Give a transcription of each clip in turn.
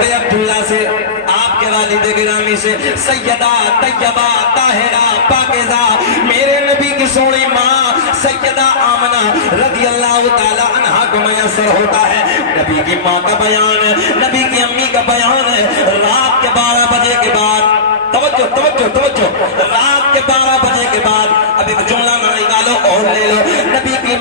عبداللہ سے آپ کے والد گرامی سے سیدہ طیبہ طاہرہ پاکیزہ میرے نبی کی سونی ماں سیدہ آمنہ رضی اللہ تعالی عنہا کو میسر ہوتا ہے۔ نبی کی ماں کا بیان ہے، نبی کی امی کا بیان ہے، رات کے 12 بجے کے بعد توجہ رات کے 12 بجے کے بعد اب ایک جملہ نہ نکالو اور لے لو۔ نبی کی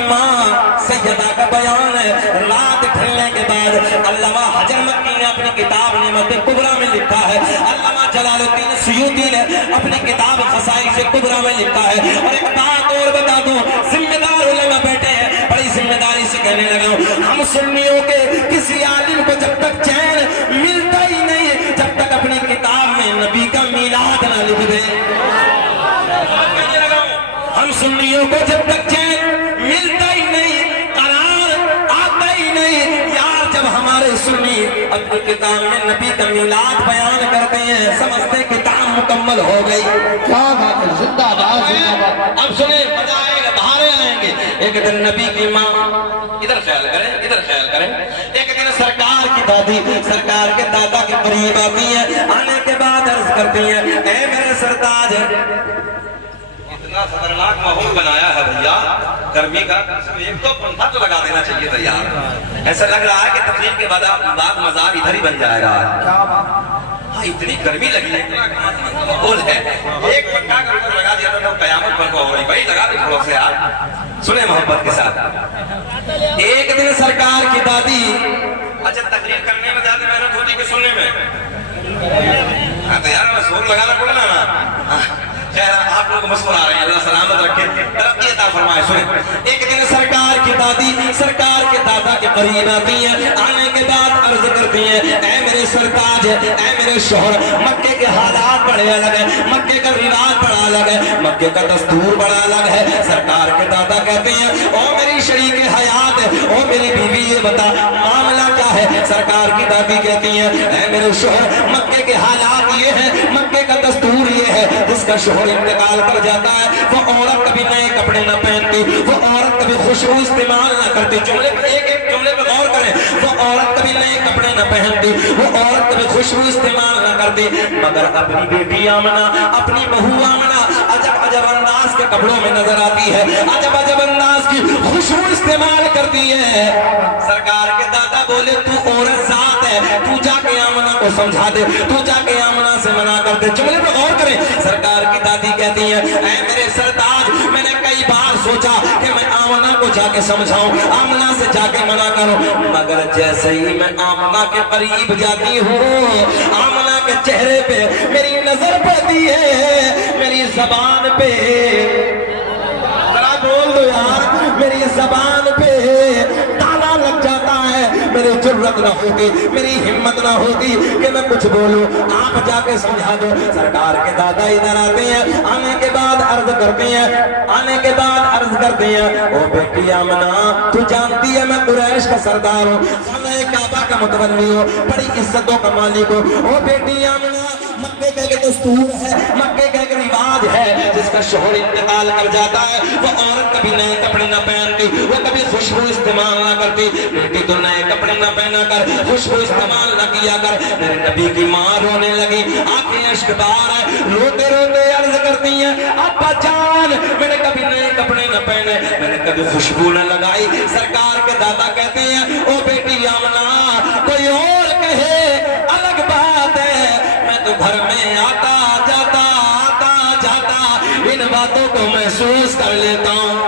ماں سیدہ کا بیان ہے، رات ڈھلنے کے بعد علامہ حجر مکی نے اپنی کتاب نعمت کبریٰ میں لکھا ہے، علامہ جلال الدین سیوطی نے اپنی کتاب خصائص کبریٰ میں لکھا ہے۔ اور ایک بات اور بتا دوں، ذمہ دار علماء بیٹھے ہیں، بڑی ذمہ داری سے کہنے لگا ہوں، ہم سنیوں کے کسی عالم کو جب تک چین ملتا ہی نہیں جب تک اپنی کتاب میں نبی کا میلاد نہ لکھ دے۔ ہم سنیوں کو جب تک چین ملتا ہی نہیں، قرار آتا ہی نہیں، یار جب ہمارے سنی اپنی کتاب میں نبی کا میلاد بیان کرتے ہیں سمجھتے کتاب مکمل ہو گئی۔ کیا بات ہے، زندہ باد۔ اب سنیں، مزہ آئے گا، بہارے آئیں گے۔ ایک دن نبی کی ماں، ادھر خیال کریں، ایک دن سرکار کی دادی سرکار کے دادا کے قریب آتی ہیں، آنے کے بعد عرض کرتی ہیں، اے میرے سرتاج، اتنا خطرناک ماحول بنایا ہے بھیا گرمی کا، ایک تو پنکھا تو لگا دینا چاہیے تھا یار، ایسا لگ رہا ہے کہ تقریر کے بعد مزار ادھر ہی بن جائے گا۔ ہاں اتنی گرمی لگی ہے، ماحول ہے، ایک پنکھا کا اوپر لگا دیا تو قیامت پر کو ہو رہی، بھائی لگا بھی تھوڑا سے یار، سنیں محبت کے ساتھ۔ ایک دن سرکار کی دادی، اچھا تقریر کرنے میں زیادہ محنت ہوتی کہ سننے میں؟ ہاں تو یار میں سور لگانا پڑا نا، خیر آپ لوگ مسکرا رہے ہیں، اللہ سلامت رکھے، ترقی عطا فرمائے۔ سنیں، ایک دن سرکار کی دادی سرکار کے دادا کے قریب آتی ہیں، آنے کے بعد عرض کرتی ہیں، اے میرے سرتاج، اے میرے شوہر، مکے کے حالات بڑے الگ ہیں، مکے کا رواج بڑا الگ ہے، مکے کا دستور بڑا الگ ہے۔ سرکار کے دادا کہتے ہیں، او میری شریک حیات، او میری بیوی یہ بتا معاملہ کیا ہے؟ سرکار کی دادی کہتی ہیں، اے میرے شوہر، مکے کے حالات یہ ہیں، مکے کا دستور یہ ہے، جس کا شوہر انتقال کر جاتا ہے وہ عورت کبھی نئے کپڑے نہ پہنتی، وہ عورت کبھی خوشبو استعمال نہ کرتی، جملے پہ ایک جملے پہ غور کریں، وہ عورت کبھی نئے کپڑے نہ پہنتی، وہ عورت کبھی خوشبو استعمال نہ کرتی، مگر اپنی بیٹی آمنہ، اپنی بہو آمنہ عجب انداز کے کپڑوں میں نظر آتی ہے، عجب انداز کی خوشبو استعمال کرتی ہے۔ سرکار کے دادا بولے تو عورت ذات ہے، تو جا کے آمنہ کو سمجھا دے، تو جا کے آمنہ سے منع کر دے۔ جملے پہ غور کریں، سرکار کی دادی کہتی ہیں، اے میرے سرتاج، میں نے کئی بار سوچا کہ میں آمنہ کو جا کے سمجھاؤں، آمنہ سے جا کے منع کروں، مگر جیسے ہی میں آمنہ کے قریب جاتی ہوں، آمنہ کے چہرے پہ میری نظر پڑتی ہے، میری زبان پہ، ذرا بول دو یار، میری زبان پہ تالا لگ جاتا ہے، میری جرت نہ ہوگی، میری ہمت نہ ہوگی کہ میں کچھ بولوں، آپ جا کے سمجھا دو۔ سرکار کے دادا ادھر آتے ہیں، آنے کے بعد عرض کرتے ہیں، او بیٹی آمنہ، تو جانتی ہے میں قریش کا سردار ہوں، خانہ کعبہ کا متولی ہوں، بڑی عزتوں کا مالک ہوں، او بیٹی آمنہ، مکے کا ایک دستور ہے، مکے کا ایک رواج ہے، جس کا شوہر انتقال کر جاتا ہے وہ عورت کبھی نئے کپڑے نہ پہنتی، وہ کبھی خوشبو استعمال نہ کرتی، بیٹی تو نئے کپڑے نہ پہنا کر، خوشبو استعمال نہ کیا کر۔ میرے نبی کی ماں رونے لگی، آنکھیں اشک بار ہے، روتے روتے عرض کرتی ہیں، ابا جان، میں نے کبھی نئے کپڑے نہ پہنے، میں نے کبھی خوشبو نہ لگائی۔ سرکار کے دادا کہتے ہیں، او بیٹی آمنہ، کوئی اور کہے الگ بات ہے، میں تو گھر میں آتا جاتا ان باتوں کو محسوس کر لیتا ہوں۔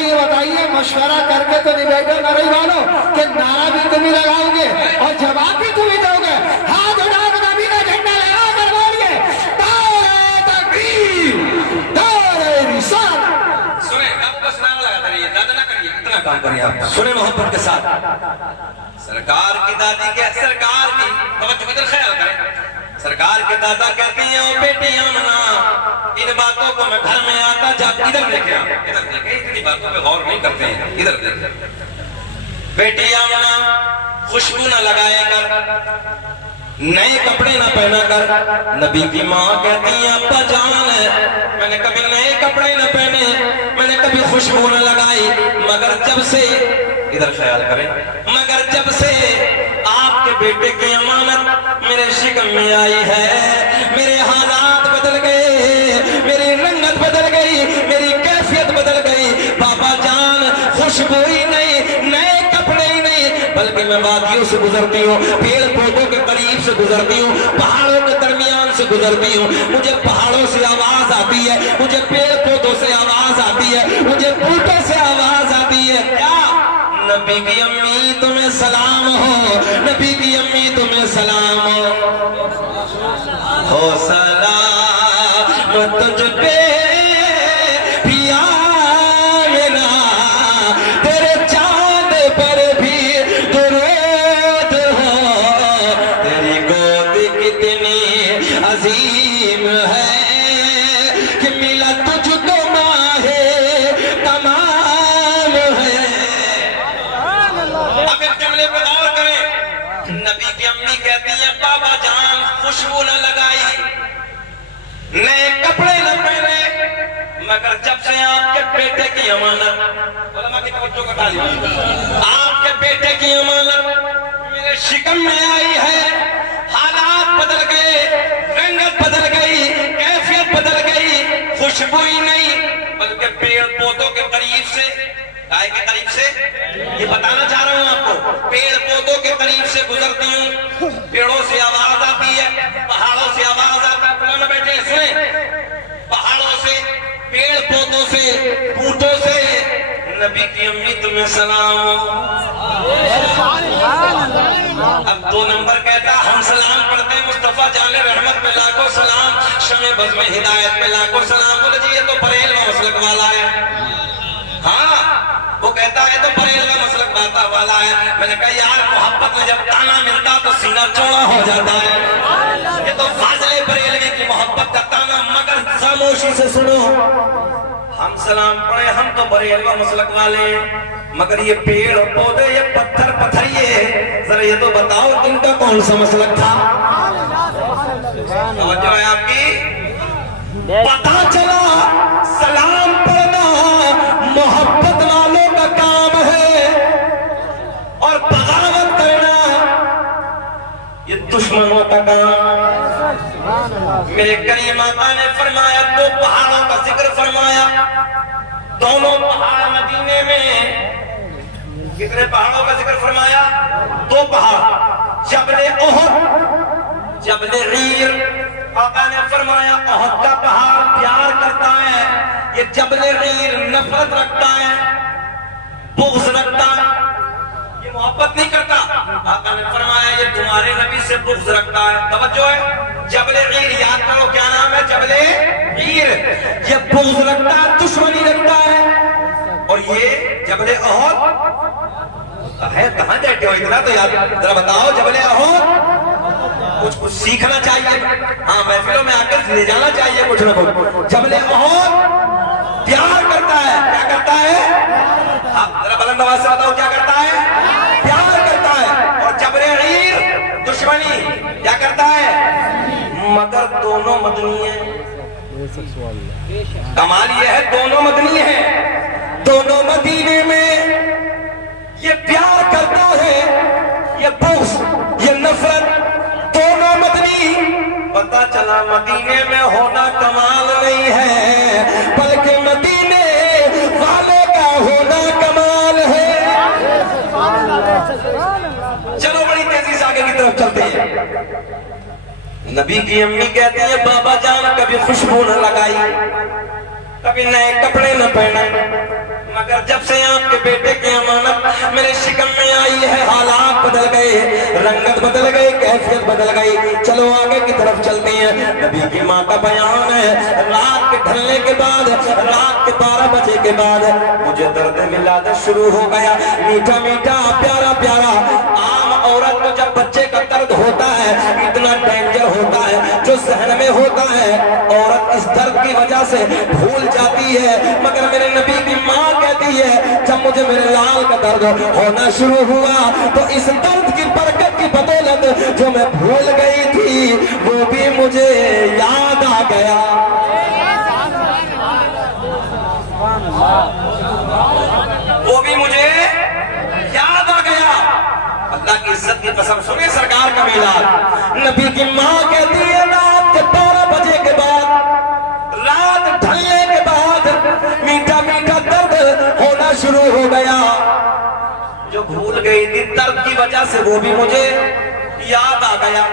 یہ بتائیے، مشورہ کر کے تو نہیں بیٹھے نہ رہی والوں کہ نعرہ بھی تم ہی لگاؤ گے اور جواب بھی تم ہی دو گے، ہاتھ اٹھا کر نبی کا جھنڈا لگا کر بولیے نعرہ تکبیر، نعرہ رسالت۔ سنیں، اب بس نعرہ لگاتے رہیے، زیادہ نہ کریے، اتنا کام کریے آپ، سنیں محبت کے ساتھ۔ سرکار کی دادی کے توجہ ادھر خیال کریں، سرکار کے دادا کہتی ہیں، او بیٹی آمنہ، ان باتوں کو میں گھر میں آتا جاتا، ادھر دیکھیں آپ، ادھر دیکھیں، اتنی باتوں پہ غور نہیں کرتے ہیں، ادھر دیکھیں۔ بیٹی آمنہ، خوشبو نہ لگائے کر، نئے کپڑے نہ پہنا کر، نبی کی ماں کہتی ہیں، ابا جان، میں نے کبھی نئے کپڑے نہ پہنے، میں نے کبھی خوشبو نہ لگائی، مگر جب سے ادھر خیال کریں، مگر جب سے آپ کے بیٹے کی امانت میرے شکم میں آئی ہے، میرے حالات بدل گئے، میری رنگت بدل گئی، میری کیفیت بدل گئی۔ بابا جان خوشبو ہی نہیں، نئے کپڑے ہی نہیں، بلکہ میں وادیوں سے گزرتی ہوں، پیڑ پودوں کے قریب سے گزرتی ہوں، پہاڑوں کے درمیان سے گزرتی ہوں، مجھے پہاڑوں سے آواز آتی ہے، مجھے پیڑ پودوں سے آواز آتی ہے، مجھے بوٹوں سے آواز آتی ہے، کیا نبی کی امی تمہیں سلام ہو، نبی کی امی تمہیں سلام ہو سلام تجھ پہ بھی آمنہ، تیرے چاند پر بھی درود ہو، تیری گود کتنی عظیم ہے کہ ملا تجھ کو ماہ تمام ہے۔ اب اس جملے پہ غور کریں، نبی کی امی کہتی ہیں بابا جان خوشبو نہ لگائی، نئے کپڑے نہ پہنے، مگر جب سے آپ کے بیٹے کی امانت، علماء کی توجہ کا تعلیم، آپ کے بیٹے کی امانت میرے شکم میں آئی ہے، حالات بدل گئے، رنگت بدل گئی، کیفیت بدل گئی، خوشبو ہی نہیں بلکہ پیڑ پودوں کے قریب سے، گائے کے قریب سے، یہ بتانا چاہ رہا ہوں آپ کو، پیڑ پودوں کے قریب سے گزرتی ہوں، پیڑوں سے آواز آتی ہے، پہاڑوں سے آواز آتا ہے، بولنا بیٹے سنیں، پہاڑوں سے، پیڑ پودوں سے، بوٹوں سے، نبی کی امی تمہیں سلام ہو۔ اب 2 نمبر کہتا ہم سلام پڑھتے ہیں مصطفیٰ جان رحمت میں لاکھوں سلام، شمع بزم ہدایت میں لاکھوں سلام، بولے جی یہ تو بریل و مسلک والا ہے، ہاں وہ کہتا ہے تو بریل و مسلک والا ہے، میں نے کہا یار محبت میں جب تانا ملتا تو سینہ چوڑا ہو جاتا ہے، یہ تو فاضل بریلوی کی محبت کا تانا، مگر خاموشی سے سنو، ہم سلام پڑھے، ہم تو بریل و مسلک والے ہیں، مگر یہ پیڑ پودے، یہ پتھر پتھریے، ذرا یہ تو بتاؤ ان کا کون سا مسلک تھا؟ توجہ ہے آپ کی؟ پتا چلا سلام پڑھنا محبت والوں کا کام ہے اور بغاوت کرنا یہ دشمنوں کا کام۔ میرے کریم آقا نے فرمایا، 2 پہاڑوں کا ذکر فرمایا، دونوں پہاڑ مدینے میں، کتنے پہاڑوں کا ذکر فرمایا؟ 2 پہاڑ، جبل احد، جبل غیر۔ آقا نے فرمایا احد کا پہاڑ پیار کرتا ہے، یہ جبل غیر نفرت رکھتا ہے، بغض رکھتا ہے، یہ محبت نہیں کرتا۔ آقا نے فرمایا یہ تمہارے نبی سے بغض رکھتا ہے۔ توجہ ہے، جبل غیر یاد کرو کیا نام ہے؟ جبل غیر، یہ بغض رکھتا ہے، دشمنی رکھتا ہے، اور یہ جبل احد ہے، کہاں بیٹھے ہو اتنا تو یاد، ذرا بتاؤ جبل احد، کچھ سیکھنا چاہیے، ہاں محفلوں میں آ کر لے جانا چاہیے کچھ نہ کچھ۔ جبل احد پیار کرتا ہے، کیا کرتا ہے؟ ہاں ذرا بلند آواز سے بتاؤ کیا کرتا ہے؟ پیار کرتا ہے، اور جبل غیر دشمنی کیا کرتا ہے؟ مگر دونوں مدنی ہیں۔ کمال یہ ہے دونوں مدنی ہیں، دونوں مدینے میں یہ پیار کرتا ہے، یہ بغض، یہ نفرت، دونوں مدنی۔ پتا چلا مدینے میں ہونا کمال نہیں ہے بلکہ مدینے والے کا ہونا کمال ہے۔ چلو بڑی تیزی سے آگے کی طرف چلتے ہیں۔ نبی کی امی کہتی ہے بابا جان کبھی خوشبو نہ لگائی، کبھی نئے کپڑے نہ پہنے، مگر جب سے آپ کے بیٹے کی امانت میرے شکم میں آئی ہے، حالات بدل گئے، رنگت بدل گئی، کیفیت بدل گئی۔ چلو آگے کی طرف چلتے ہیں۔ نبی کی ماں کا بیان ہے، رات کے ڈھلنے کے بعد، رات کے 12 بجے کے بعد مجھے درد ولادت شروع ہو گیا، میٹھا میٹھا پیارا پیارا۔ عام عورت کو جب بچے کا درد ہوتا ہے اتنا ڈینجر ہوتا ہے، جو ذہن میں ہوتا ہے عورت اس درد کی وجہ سے بھول جاتی ہے، مگر میرے نبی کی ماں کہتی ہے جب مجھے میرے لال کا درد ہونا شروع ہوا تو اس درد کی برکت کی بدولت جو میں بھول گئی تھی وہ بھی مجھے یاد آ گیا۔ وہ بھی مجھے یاد آ گیا. اللہ کی عزت کی قسم سنے سرکار کا میلاد. نبی کی ماں کہتی ہے رات کے 12 بجے کے بعد، رات ڈھلنے کے بعد میٹھا میٹھا درد ہونا شروع ہو گیا. جو بھول گئی تھی درد کی وجہ سے وہ بھی مجھے یاد آ گیا.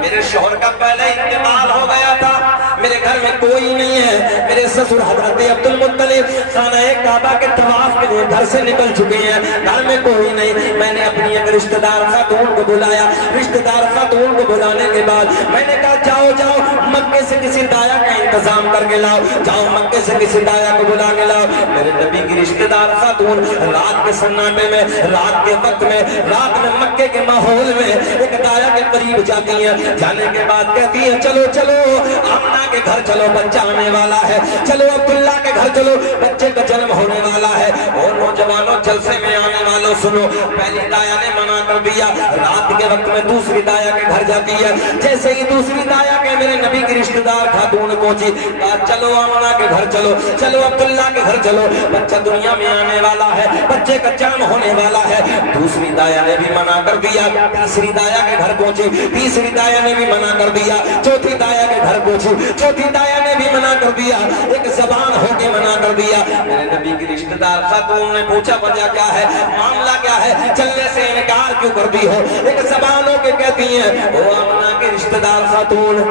میرے شوہر کا پہلے انتقال ہو گیا تھا، میرے گھر میں کوئی نہیں ہے. میرے سسر حضرت عبد المطلب خانہ کعبہ کے طواف کے لیے گھر سے نکل چکے ہیں، گھر میں کوئی نہیں. میں نے اپنی ایک رشتہ دار خاتون کو بلایا. رشتہ دار خاتون کو بلانے کے بعد میں نے کہا جاؤ جاؤ مکے سے کسی دایا کا انتظام کر کے لاؤ، جاؤ مکے سے کسی دایا کو بلا کے لاؤ. میرے نبی کی رشتہ دار خاتون رات کے سناٹے میں، رات کے وقت میں، رات میں مکے کے ماحول میں ایک دایا کے قریب جاتی ہیں. جانے کے بعد کہتی ہیں چلو چلو آمنہ کے گھر چلو، بچہ آنے والا ہے. چلو عبداللہ کے گھر چلو، بچے کا جنم ہونے والا ہے. اور نوجوانوں جلسے میں آنے والوں سنو، پہلی دایا نے منع کر دیا. رات کے وقت میں دوسری دایا کے گھر جاتی ہے. جیسے ہی دوسری دایا کے میرے نبی کی رشتہ دار خاتون پہنچی، کہا چلو آمنہ کے گھر چلو، چلو عبداللہ کے گھر چلو، بچہ دنیا میں آنے والا ہے، بچے کا جنم ہونے والا ہے. دوسری دایا نے بھی منع کر دیا. تیسری دایا کے گھر پہنچی، تیسری دایا نے بھی منع کر دیا. چوتھی دایا کے گھر پہنچی، چوتھی دایا نے بھی منع کر دیا. ایک زبان ہو کے منع کر دیا. میرے نبی کی رشتہ دار خاتون نے پوچھا وجہ کیا ہے، معاملہ کیا ہے، چلنے سے انکار کیوں کر دی ہو؟ ایک زبان ہو کے کہتی ہیں او آمنہ کے رشتہ دار خاتون،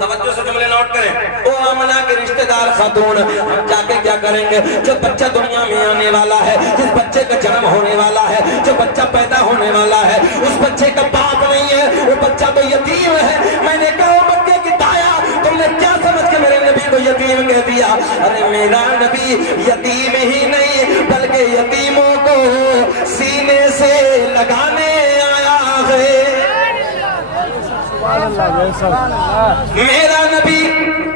توجہ سے جملے نوٹ کریں، او آمنہ کے رشتہ دار خاتون، ہم جا کے کیا کریں گے؟ جو بچہ دنیا میں آنے والا ہے، جس بچے کا جنم ہونے والا ہے، جو بچہ پیدا ہونے والا ہے، اس بچے کا باپ نہیں ہے، وہ بچہ تو یتیم ہے. میں نے کہا مکے کی دایا تم نے کیا سمجھ کے میرے نبی کو یتیم کہہ دیا؟ ارے میرا نبی یتیم ہی نہیں بلکہ یتیموں کو سینے سے لگانے آیا ہے. میرا نبی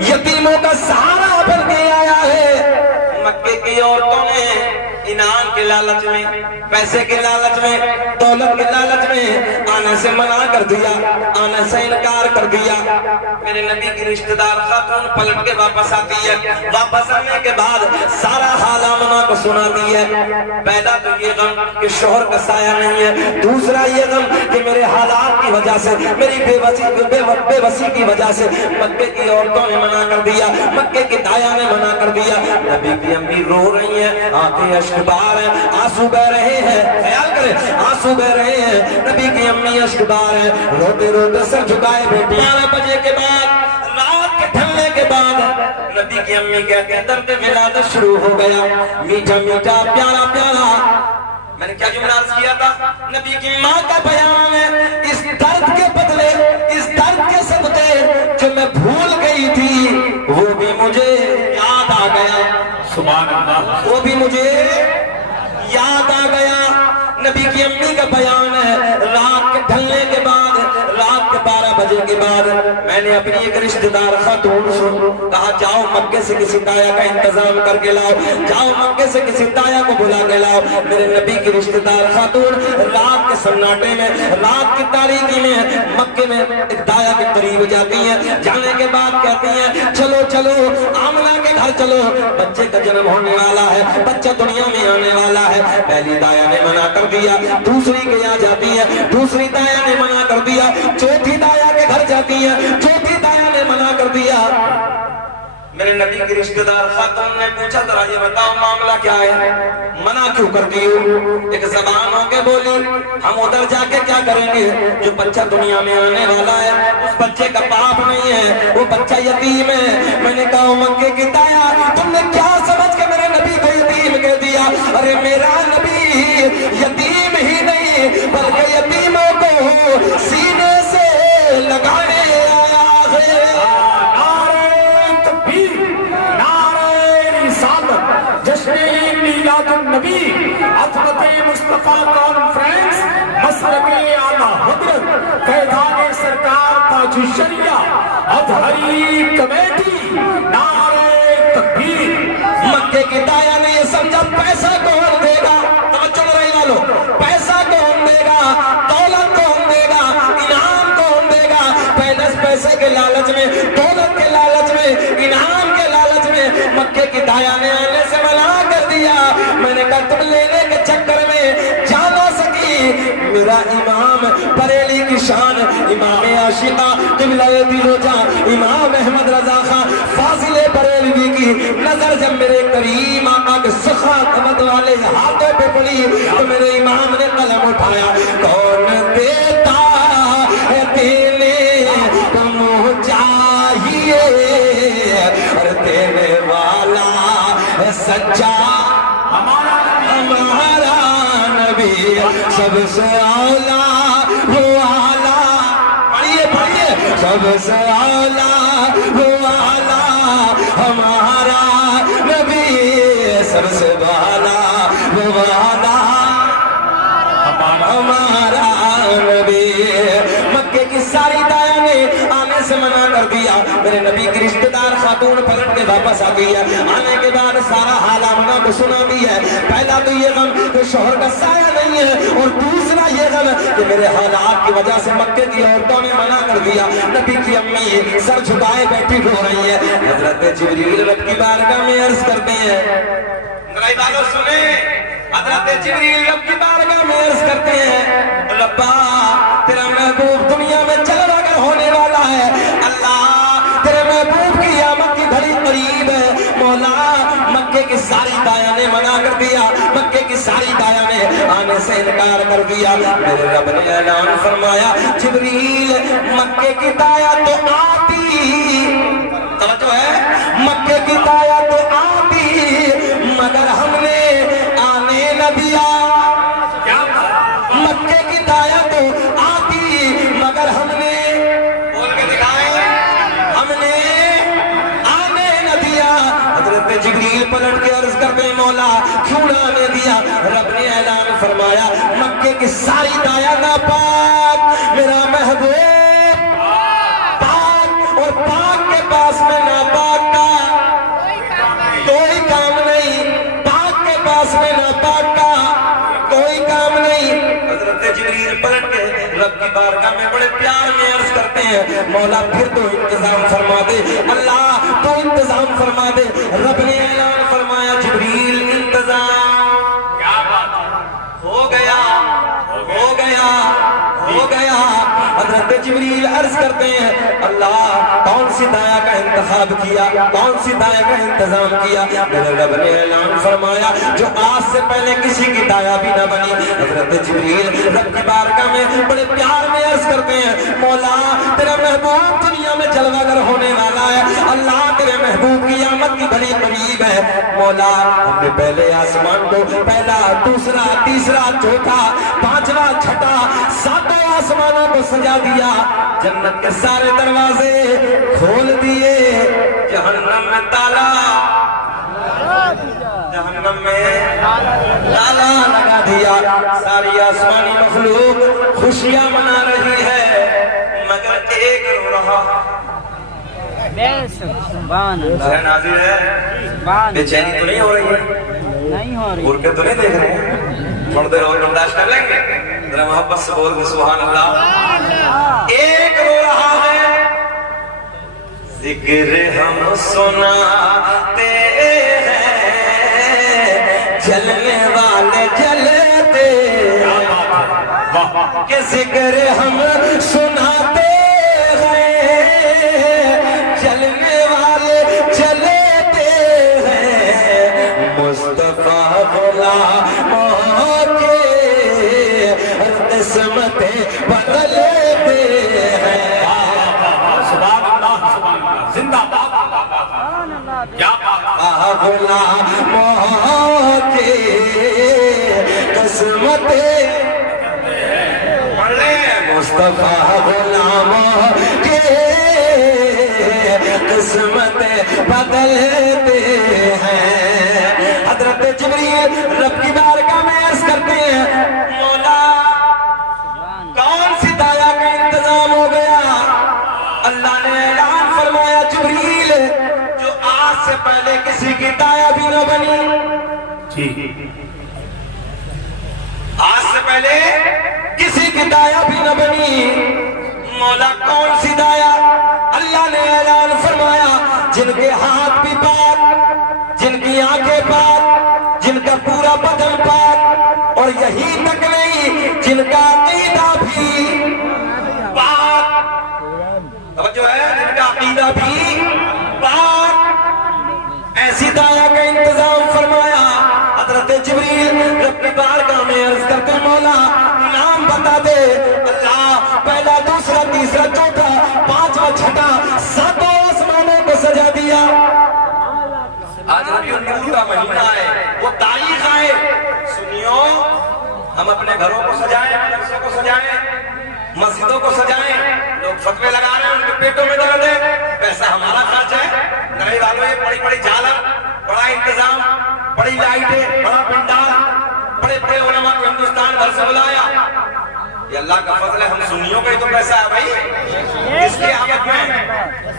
یتیموں کا سہارا بن کے آیا ہے. مکے کی عورتوں نے انعام کے لالچ میں، پیسے کے لالچ میں، دولت کے لالچ میں آنے سے منع کر دیا، آنے سے انکار کر دیا. میرے نبی کی رشتہ دار خاتون پلٹ کے واپس آتی ہے. واپس آنے کے بعد سارا حال آمنہ کو سناتی ہے. پہلا تو یہ غم کہ شوہر کا سایہ نہیں ہے، دوسرا یہ غم کہ میرے حالات کی وجہ سے، میری بے بسی کی وجہ سے مکے کی عورتوں نے منع کر دیا، مکے کی دایا نے منع کر دیا. نبی کی امی رو رہی ہیں، آنکھیں اشک بار ہیں، آنسو بہ رہے ہیں. خیال کریں آنسو بہ رہے ہیں. نبی کی امی اشک بار ہیں، روتے روتے سر جھکائے بیٹی. 12 بجے کے بعد، رات کے ڈھلنے کے بعد نبی کی امی کہتے ہیں درد ولادت شروع ہو گیا. میٹھا میٹھا پیارا پیارا، میں نے کیا جملہ عرض کیا تھا؟ نبی کی ماں کا بیان ہے. اس درد کے بدلے، اس درد کے صدقے جو میں بھول گئی تھی وہ بھی مجھے یاد آ گیا. سبحان اللہ، وہ بھی مجھے یاد آ گیا. نبی کی امی کا بیان ہے رات کے ڈھلنے کے بعد، رات کے 12 بجے کے بعد میں نے اپنی ایک رشتہ دار خاتون سے کہا جاؤ مکے سے کسی دایا کا انتظام کر کے لاؤ، جاؤ مکے سے کسی دایا کو بلا کے لاؤ. میرے نبی کی رشتہ دار خاتون رات کے سناٹے میں، رات کی تاریکی میں مکے میں ایک دایا کے قریب جاتی ہیں. جانے کے بعد کہتی ہیں چلو چلو آمنہ کے گھر چلو، بچے کا جنم ہونے والا ہے، بچہ دنیا میں آنے والا ہے. پہلی دایا نے منع کر دیا، دوسری کے یہاں جاتی ہے، دوسری دایا نے منع کر دیا. چوتھی دایا کے گھر جاتی ہے، چوتھی دایا نے منع کر دیا. میرے نبی کی رشتہ دار خاتون نے پوچھا ذرا یہ بتاؤ معاملہ کیا ہے، منع کیوں کرتی ہو؟ ایک زبان ہو کے بولی ہم ادھر جا کے کیا کریں گے؟ جو بچہ دنیا میں آنے والا ہے اس بچے کا باپ نہیں ہے، وہ بچہ یتیم ہے. میں نے کہا مکے کی دایا تم نے کیا سمجھ کے میرے نبی کو یتیم کہہ دیا؟ ارے میرا نبی یتیم ہی نہیں بلکہ یتیموں کو سینے سے لگانے آیا ہے. میلاد النبی عظمت مصطفیٰ کانفرنس مسلک اعلیٰ حضرت فیضان سرکار تاج الشریعہ اطہری کمیٹی نعرہ تکبیر. مکے کی دایا نے یہ سمجھا پیسہ کون دے گا؟ توجہ رہی والو، پیسہ کون دے گا، دولت کون دے گا، انعام کون دے گا؟ پہلے پیسے کے لالچ میں، دولت کے لالچ میں، انعام کے لالچ میں مکے کی دایا نے آنے سے منع میں نے کہا تم لینے کے چکر میں جا نہ سکی میرا امام بریلی کی شان امام عاشقہ قبلہ دل و جاں امام احمد رضا خان فاضل بریلوی کی نظر جب میرے کریم آقا کے سخا قمت والے ہاتھوں پہ پڑی تو میرے امام نے قلم اٹھایا کون دیتا ہے دینے کا منہ چاہیے اور دینے والا ہے سچا ہمارا نبی سب سے اولا وہ آلہ پڑھیے سب سے اولا وہ آلہ ہمارا نبی سب سے بالا وہ آلہ ہمارا نبی مکے کی ساری دایا نے آنے سے منع کر دیا میرے نبی کی رشتہ دار خاتون پلٹ کے واپس آ گئی ہے آنے کے بعد سارا حال آمنہ کو سنا دی ہے پہلا تو یہ غم کہ شوہر کا سایہ نہیں ہے اور دوسرا یہ غم کہ میرے حالات کی وجہ سے مکے کی عورتوں نے منع کر دیا نبی کی امی سر جھکائے بیٹھی رو رہی ہے حضرت جبریل رب کی بارگاہ میں عرض کرتے ہیں ذرا باتوں سنیں حضرت جبریل رب کی بارگاہ میں عرض کرتے ہیں ربا تیرا محبوب دنیا میں چل اگر ہونے والا ہے اللہ تیرے محبوب کی قیامت کی گھڑی قریب ہے مولا مکے کی ساری دایا نے منع کر دیا مکے کی ساری دایا نے آنے سے انکار کر دیا میرے رب نے اعلان فرمایا جبریل مکے کی دایا تو آتی توجہ ہے مکے کی دایا تو آتی مگر ہم نے آنے نہ دیا مکے کی دایا تو آتی مگر ہم نے بول کے دکھائیں ہم نے آنے نہ دیا حضرت جبریل پلٹ کے عرض کرتے ہیں مولا کیوں نہ آنے دیا رب نے اعلان فرمایا مکے کی ساری دایا ناپاک میرا محبوب پاک اور پاک کے پاس میں ناپاک کا کوئی کام نہیں پاک کے پاس میں ناپاک کا کوئی کام نہیں حضرت جبریل پلٹ کے رب کی بارگاہ میں بڑے پیار میں عرض کرتے ہیں مولا پھر تو انتظام فرما دے اللہ تو انتظام فرما دے رب نے اعلان فرمایا جبریل انتظام ہو گیا ہو گیا ہو گیا حضرت جبریل عرض کرتے ہیں اللہ کون سی دایا کا انتخاب کیا کون سی دایا کا انتظام کیا میرے رب نے اعلان فرمایا جو آج سے پہلے کسی کی دایا بھی نہ بنی حضرت جبریل رب کی بارگاہ میں بڑے پیار میں عرض کرتے ہیں مولا تیرا محبوب دنیا میں جلوہ گر ہونے والا ہے اللہ تیرے محبوب کی قیامت کی بڑی قریب ہے مولا ہم نے پہلے آسمان کو پہلا دوسرا تیسرا چوتھا پانچواں چھٹا ساتوں آسمانوں کو سجا دیا جنت کے سارے دروازے کھول دیے جہنم میں تالا جہنم میں تالا لگا دیا ساری آسمانی مخلوق خوشیاں منا رہی ہے مگر ایک رو رہا سبحان اللہ ذہن حاضر ہے بے چینی تو نہیں ہو رہی ہے نہیں ہو رہی کے تو نہیں دیکھ رہے ہیں تھوڑی دیر اور برداشت کر لیں گے ذرا محبت سے بول کے سبحان اللہ ایک رو رہا ہے ذکر ہم سناتے ہیں جلنے والے جلتے کہ ذکر ہم سناتے ہیں جلنے والے جلتے ہیں مصطفیٰ غلاموں کے قسمتیں بدلتے ہیں سبحان اللہ زندہ باد کیا غلاموں کے قسمتیں مصطفیٰ غلاموں کے قسمتیں بدلتے ہیں حضرت جبریل رب کی بارگاہ میں عرض کرتے ہیں مولا کون سی دایا کا انتظام ہو گیا اللہ نے اعلان فرمایا جبریل جو آج سے پہلے کسی کی دایا بھی نہ بنی آج سے پہلے کسی کی دایا بھی نہ بنی مولا کون سی دایا اللہ نے اعلان فرمایا جن کے ہاتھ بھی پاک جن کی آنکھیں پاک جن کا پورا بدن پاک، اور یہی تک نہیں جن کا عقیدہ بھی پاک، توجہ ہے، جن کا عقیدہ بھی پاک، ایسی دایا کا انتظام فرمایا۔ حضرت جبریل رب کی بارگاہ میں عرض کرتے مولا نام بتا دے۔ اللہ پہلا دوسرا تیسرا چوتھا پانچواں چھٹا ساتوں آسمانوں کو سجا دیا۔ آج ربیع النور کا مہینہ ہے، وہ تاریخ آئے، سنیو ہم اپنے گھروں کو سجائیں، مدرسوں کو سجائیں، مسجدوں کو سجائیں، لوگ فتوے لگا رہے ہیں، ان کے پیٹوں میں درد ہے، پیسہ ہمارا خرچ ہے، نئے والوں یہ بڑی بڑی جھالر، بڑا انتظام، بڑی لائٹیں، بڑا پنڈال، بڑے بڑے علماء کو ہندوستان بھر سے بلایا۔ یہ اللہ کا فضل ہے، ہم سنیوں کا ہی تو پیسہ ہے بھائی، اس کی آمد میں،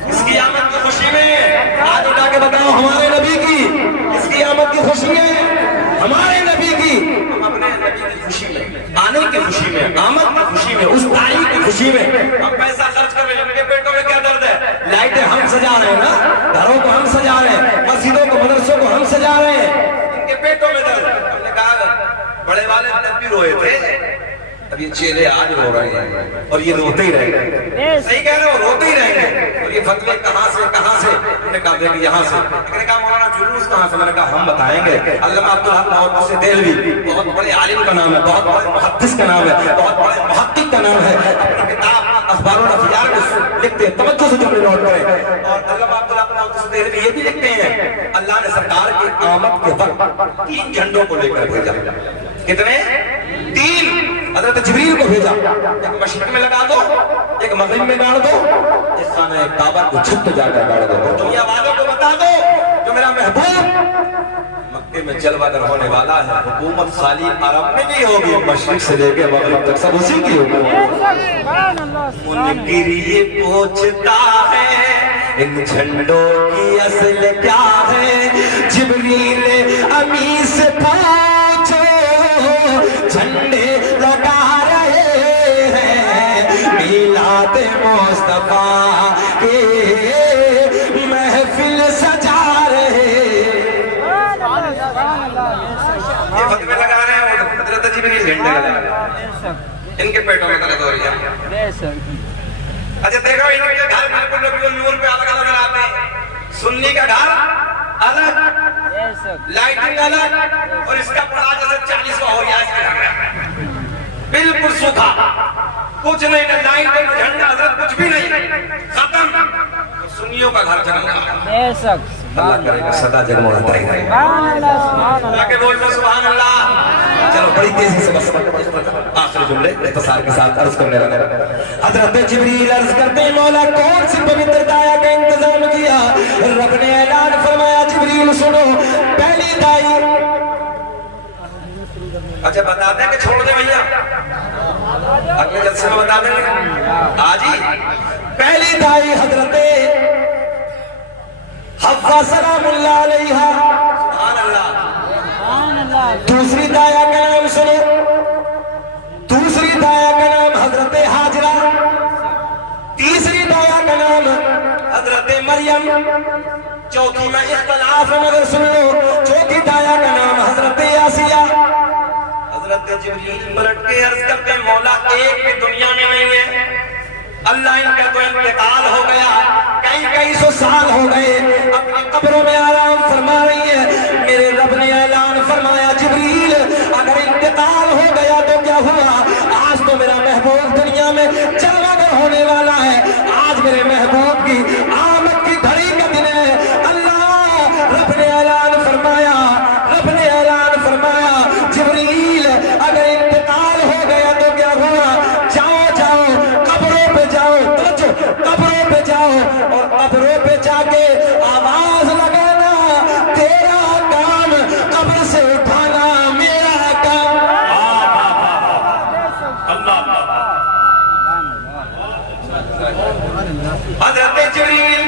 اس کی آمد کی خوشی میں ہاتھ اٹھا کے بتاؤ ہمارے نبی کی، اس کی آمد کی خوشی میں، ہمارے نبی کی، ہم اپنے نبی کی خوشی میں، آنے کی خوشی میں، آمد کی خوشی میں، اس تاریخ کی خوشی میں ہم پیسہ خرچ کر رہے ہیں۔ ان کے پیٹوں میں کیا درد ہے؟ لائٹیں ہم سجا رہے ہیں نا، گھروں کو ہم سجا رہے ہیں، مسجدوں کو مدرسوں کو ہم سجا رہے ہیں، ان کے پیٹوں میں درد۔ ہم نے کہا بڑے والے تب بھی روئے تھے، اب یہ چیلے آج رو رہے ہیں اور یہ روتے ہی رہیں گے، صحیح کہہ رہے ہو، روتے ہی رہیں گے۔ اور یہ فتوے کہاں سے انہوں نے کہا کہ یہاں سے، میں نے کہا مولانا جلوس کہاں سے؟ میں نے کہا ہم بتائیں گے۔ علامہ عبدالحق لاہوری دہلوی بہت بڑے عالم کا نام ہے، بہت بڑے محدث کا نام ہے، بہت بڑے محقق کا نام ہے، اپنی کتاب اخبار و نفیار میں لکھتے ہیں، توجہ سے جملے نوٹ کریں۔ اور علامہ عبدالحق لاہوری دہلوی یہ بھی لکھتے ہیں اللہ نے سرکار کی آمد کے وقت 3 جھنڈوں کو لے کر بھیجا۔ کتنے؟ 3۔ حضرت جبریل کو بھیجا، ایک مشرق میں لگا دو، ایک مغرب میں گاڑ دو، ایک خانہ کعبہ کو چھت پہ جا کر گاڑ دو، اور دنیا والوں کو بتا دو جو میرا محبوب مکے میں جلوہ گر ہونے والا ہے، حکومت خالی عرب میں نہیں ہوگی، مشرق سے لے کے مغرب تک سب اسی کی حکومت۔ منکر یہ پوچھتا ہے ان جھنڈوں کی اصل کیا ہے، جبریل امی سے پوچھو جھنڈے لگا رہے ہیں، میلاد مصطفیٰ کے محفل سجا رہے۔ یہ فتوے لگا رہے ہیں، حضرت جبریل جھنڈے لگا رہے ہیں، ان کے پیٹوں میں درد ہو رہی ہے۔ اچھا دیکھو ان کے گھر بالکل ربیع النور پہ الگ الگ آتے ہیں، سنی کا گھر الگ، لائٹنگ الگ، اور اس کا پڑا جیسے 40واں ہو گیا، اس کے گھر بالکل سوکھا، کچھ نہیں، لائٹ جھنڈا حضرت کچھ بھی نہیں، ختم۔ سنیوں کا گھر جگمگا، اللہ کرے گا سدا جگمگاتا ہی رہے گا۔ اللہ کے بول میں سبحان اللہ۔ چلو بڑی تیزی سے بس آخری جملے اختصار کے ساتھ عرض کرنے لگا۔ حضرت جبریل عرض کرتے ہیں مولا کون سی پوتر دایا کا انتظام کیا؟ رب نے اعلان فرمایا جبریل سنو، پہلی دائی، اچھا بتا دیں کہ چھوڑ دیں بھیا، اگلے جلسے میں بتا دیں گے آج ہی۔ پہلی دائی حضرت حوا سلام اللہ علیہ، سبحان اللہ۔ دوسری دایا کا نام سنو، دوسری دایا کا نام حضرت ہاجرہ، تیسری دایا کا نام حضرت مریم، چوتھی میں اختلاف ہے مگر سن لو، چوتھی دایا کا نام حضرت آسیہ۔ حضرت جبریل پلٹ کے عرض کرتے مولا ایک بھی دنیا میں نہیں ہے، اللہ ان کا تو انتقال ہو گیا، کئی سو سال ہو گئے، اپنی قبروں میں آرام فرما رہی ہے۔ میرے رب نے اعلان فرمایا جبریل اگر انتقال ہو گیا تو کیا ہوا، آج تو میرا محبوب دنیا میں جلوہ گر ہونے والا ہے، آج میرے محبوب کی آمد کی گھڑی کا دن ہے۔ اللہ رب نے اعلان فرمایا، رب نے اعلان فرمایا جبریل اگر انتقال ہو گیا تو کیا ہوا، جاؤ جاؤ قبروں پہ جاؤ، قبروں پہ جاؤ اور قبروں پہ جا کے آواز لگانا، تیرا کام قبر سے اٹھانا، میرا کام۔ حضرت جبریل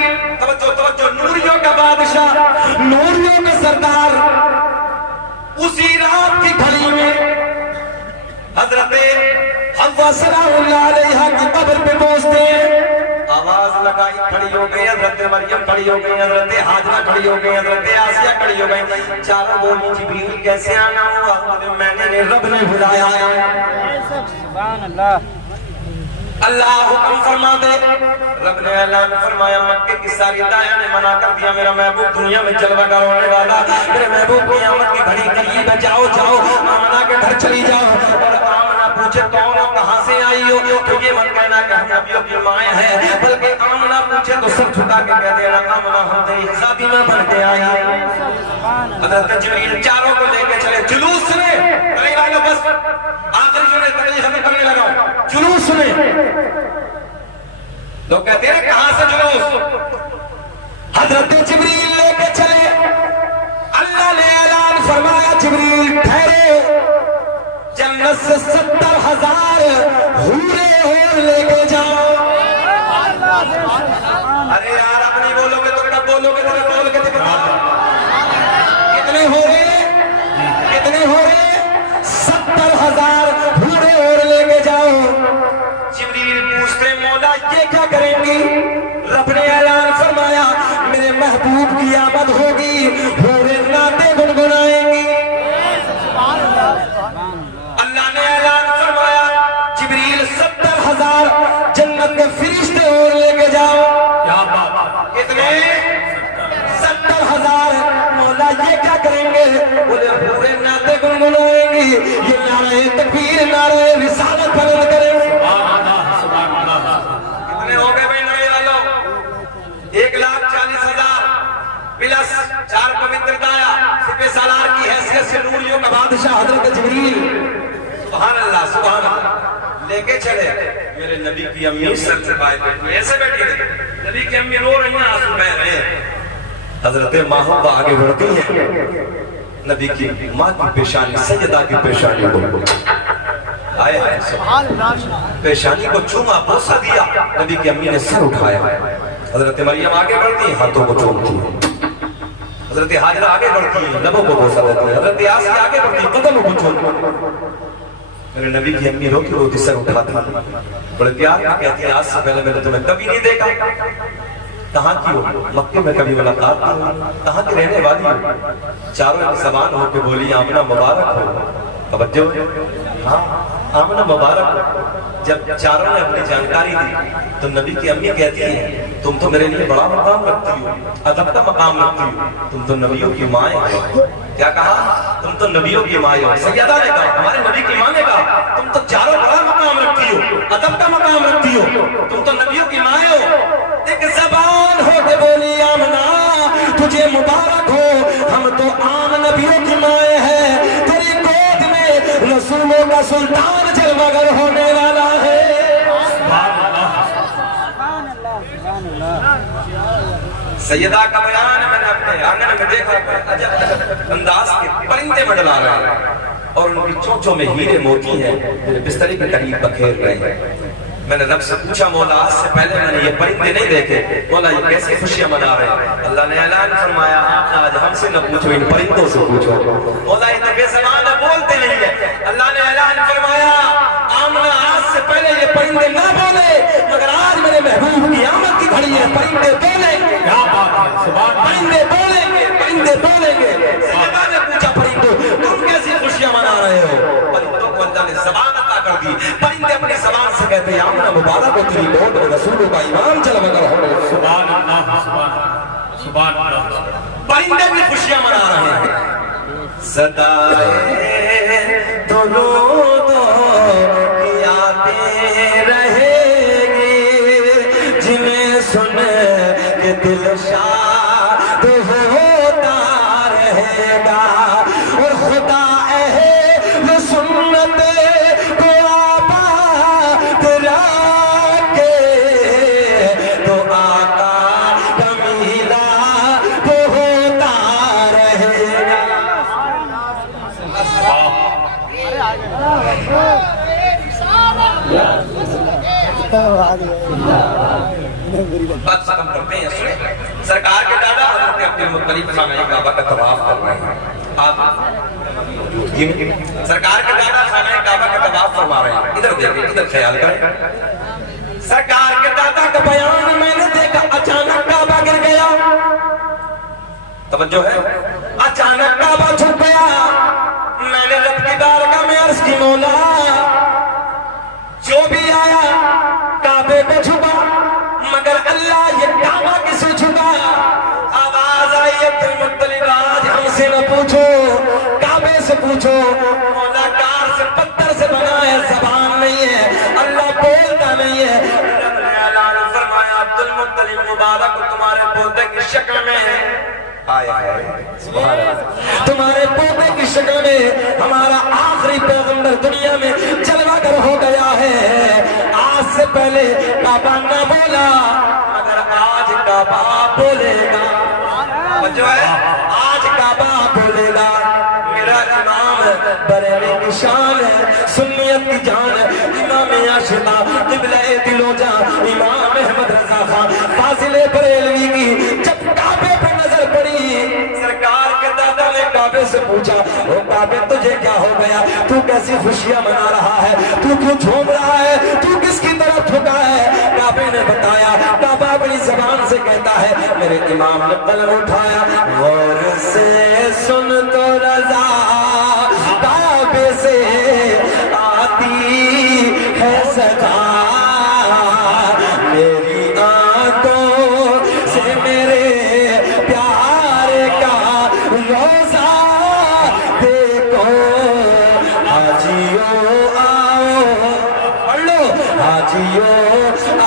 توجہ، نوریوں کا بادشاہ، نوریوں کا سردار، اسی رات کی گھڑی میں حضرت حوا سلام اللہ علیہ کی قبر پہ پہنچتے ہیں، آواز رکائی کھڑی ہو گئی, حضرت مریم کھڑی ہو گئی, حضرت حاجرہ کھڑی ہو گئی, حضرت آسیہ کھڑی ہو گئی. چاروں بولی جبریل کیسے آنا ہوا؟ میں نے رب نے بلایا ہے. سبحان اللہ. اللہ حکم فرما دے. رب نے اعلان فرمایا, مکے کی ساری داعیوں نے منع کر دیا, میرا محبوب دنیا میں جلوہ گر ہونے والا, میرے محبوب قیامت کی گھڑی قریب ہے, جاؤ جاؤ آمنہ کے گھر چلی جاؤ. اور آمنہ پوچھے کون ہو, کہاں سے آئی ہو, تو یہ مت کہنا کہ ہم نبیوں کی مائیں ہیں, بلکہ آمنہ پوچھے تو سر جھکا کے کہہ دینا, آمنہ ہم تیری خادمہ بن کے آئی ہیں. حضرت جبریل چاروں کو لے کے چلے. جلوس سنے میرے بھائیو, بس آخری جو نے تقریر ختم کرنے لگا, جلوس سنے. لوگ کہتے ہیں کہاں سے جلوس؟ حضرت جبریل لے کے چلے. اللہ نے اعلان فرمایا, جبریل ٹھہرے, جنت سے 70,000 حورے اور لے کے جاؤ. ارے یار اب نہیں بولو گے تو کب بولو گے؟ تو بول کے دکھا. کتنے ہو رہے؟ کتنے ہو رہے؟ 70,000 حورے اور لے کے جاؤ. جبریل پوچھتے, مولا یہ کیا کریں گی؟ رب نے اعلان فرمایا, میرے محبوب کی آمد ہوگی, حورے نعتیں گنگنائیں گی. اللہ نے اعلان فرمایا, جبریل 70,000 جنت کے فرشتے اور لے کے جاؤ. کیا بات ہے. کتنے؟ 70,000. مولا یہ کیا کریں گے؟ بولے حورے نعتیں گنگنائیں گی. یہ نعرہ تکبیر, نعرہ رسالت بلند کریں گے. کتنے ہو گئے بھائی نبی والو؟ 1,40,000 پلس 4 پوتر دایا, سپہ سالار کی حیثیت سے نوریوں کا بادشاہ حضرت جبریل. سبحان اللہ سبحان اللہ. لے کے چلے. میرے نبی کی امی سر سے پائے بیٹھی, ایسے بیٹھی تھی, نبی کی امی رو رہی ہیں, آنسو بہہ رہے ہیں. حضرت محبوبہ آگے بڑھتی ہیں, نبی کی ماں کی پیشانی, سیدہ کی پیشانی کو آئے پیشانی کو چوما, بوسہ دیا. نبی کی امی نے سر اٹھایا. حضرت مریم آگے بڑھتی ہیں, ہاتھوں کو چومتی ہیں. حضرت حاجرہ آگے بڑھتی ہیں, لبوں کو بوسہ دیتی ہیں. حضرت آسیہ آگے بڑھتی ہیں, قدموں کو چومتی ہیں. میرے نبی کی امی روتی روتی سر اٹھاتی ہیں, بڑے پیار میں کہتی ہیں, آج سے پہلے میں نے تمہیں کبھی نہیں دیکھا. کہاں کی ہو؟ مکے میں کبھی ملاقات کی ہو؟ کہاں کی رہنے والی ہو؟ چاروں ایک زبان ہو کے بولی, آمنہ مبارک ہو. توجہ ہے, ہاں آمنہ مبارک ہو. جب چاروں نے اپنی جانکاری دی تو نبی کی امی کہتی ہیں, تم تو میرے لیے بڑا مقام رکھتی ہو, ادب کا مقام رکھتی ہو, تم تو نبیوں کی مائیں ہو. کیا کہا؟ تم تو نبیوں کی مائیں ہو. سیدہ نے کہا, ہمارے نبی کی ماں نے کہا, تم تو چاروں بڑا مقام رکھتی ہو, ادب کا مقام رکھتی ہو, تم تو نبیوں کی مائیں ہو. ایک زبان ہو کے بولی, آمنہ تجھے مبارک ہو, ہم تو عام نبیوں کی مائیں ہیں, تیری گود میں رسولوں کا سلطان جلوہ گر ہونے والا ہے. سیدہ کا بیان میں نے اپنے آنگن میں دیکھا, عجب انداز کے پرندے منڈلا رہے ہیں اور ان کی چونچوں میں ہیرے موتی ہیں, میرے بستری کے قریب بکھیر رہے ہیں. میں نے رب سے پوچھا, مولا آج سے پہلے میں نے یہ پرندے نہیں دیکھے, مولا یہ کیسی خوشیاں منا رہے ہیں؟ اللہ نے اعلان فرمایا, آج ہم سے نہ پوچھو, ان پرندوں سے پوچھو. مولا یہ تو بے زبان ہے, بولتے نہیں ہیں. اللہ نے اعلان فرمایا, آمنہ آج سے پہلے یہ پرندے نہ بولے, مگر آج میرے محبوب کی آمد کی گھڑی ہے, پرندے بولیں گے. کیا بات ہے. پرندے بولیں گے, پرندے بولیں گے. سیدہ نے پوچھا, پرندوں تم کیسی خوشیاں منا رہے ہو؟ پرندوں کو اللہ نے زبان عطا کر دی. پرندے اپنی زبان سے کہتے ہیں, آمنہ مبارک ہو, تیری گود میں رسولوں کا ایمان جلوہ گر ہونے. سبحان اللہ سبحان اللہ. پرندے بھی خوشیاں منا رہے ہیں. صدائے درود کی آتے رہے گی, جنہیں سن کے دل شاد ہوتا رہے گا, اور خدا اہل سنت کو آباد رکھے, تو آقا کا میلاد ہوتا رہے گا. بات ختم کرتے ہیں. سنیں, سرکار کے دادا حضرت عبدالمطلب خانہ کعبہ کا طواف کر رہے ہیں. آپ سرکار کے دادا خانہ کعبہ کا طواف فرما رہے ہیں. ادھر دیکھیں, ادھر خیال کریں. سرکار کے دادا کا بیان میں نے دیکھا, توجہ ہے. اچانک کعبہ چھپ گیا. میں نے رب کی بارگاہ میں عرض کی مولا جو بھی آیا کعبے پہ چھپا مگر اللہ یہ کعبہ کسے چھپا. آواز آئی عبد المطلب آج ہم سے نہ پوچھو کعبے سے پوچھو. مولا کار سے پتھر سے بنا ہے زبان نہیں ہے اللہ بولتا نہیں ہے. رب نے اعلان فرمایا عبد المطلب مبارک تمہارے پوتے کی شکل میں آیا ہے. سبحان اللہ. تمہارے پوتے کی شکل میں ہمارا آخری پیغمبر دنیا میں جلوہ گر ہو گیا ہے. آج سے پہلے کعبہ نہ بولا مگر آج کعبہ بولے گا. جو ہے آج کعبہ بولے گا. میرا امام بریلی کی شان ہے سنیت کی جان ہے. امام عاشقہ قبلہ دل و جان امام احمد رضا خان فاضل بریلوی کی جب کعبے پہ نظر پڑی سرکار کے دادا نے کعبے سے پوچھا وہ کعبے تجھے کیا ہو گیا تو کیسی خوشیاں منا رہا ہے تو کیوں جھوم رہا ہے تو کس کی طرف جھکا ہے. کعبے نے بتایا کعبہ اپنی زبان سے کہتا ہے. میرے امام نے قلم اٹھایا غور سے سن تو رضا کعبے سے آتی ہے صدا میری آنکھوں سے میرے پیار کا روزہ دیکھو. حاجیوں آؤ پڑھ لو حاجیوں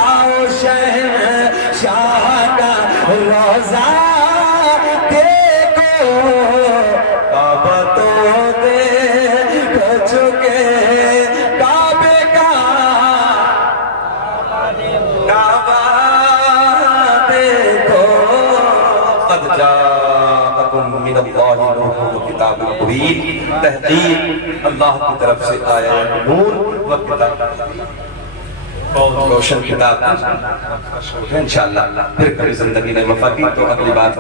آؤ شہنشاہ کا روزہ دیکھو. کعبہ تو دیکھ چکے کعبے کا کعبہ دیکھو. قد جاءکم من اللہ نور و کتاب مبین. تحقیق اللہ کی طرف سے آیا نور و کتاب روشن کتاب. انشاءاللہ پھر کبھی زندگی میں مفاقی تو اگلی بات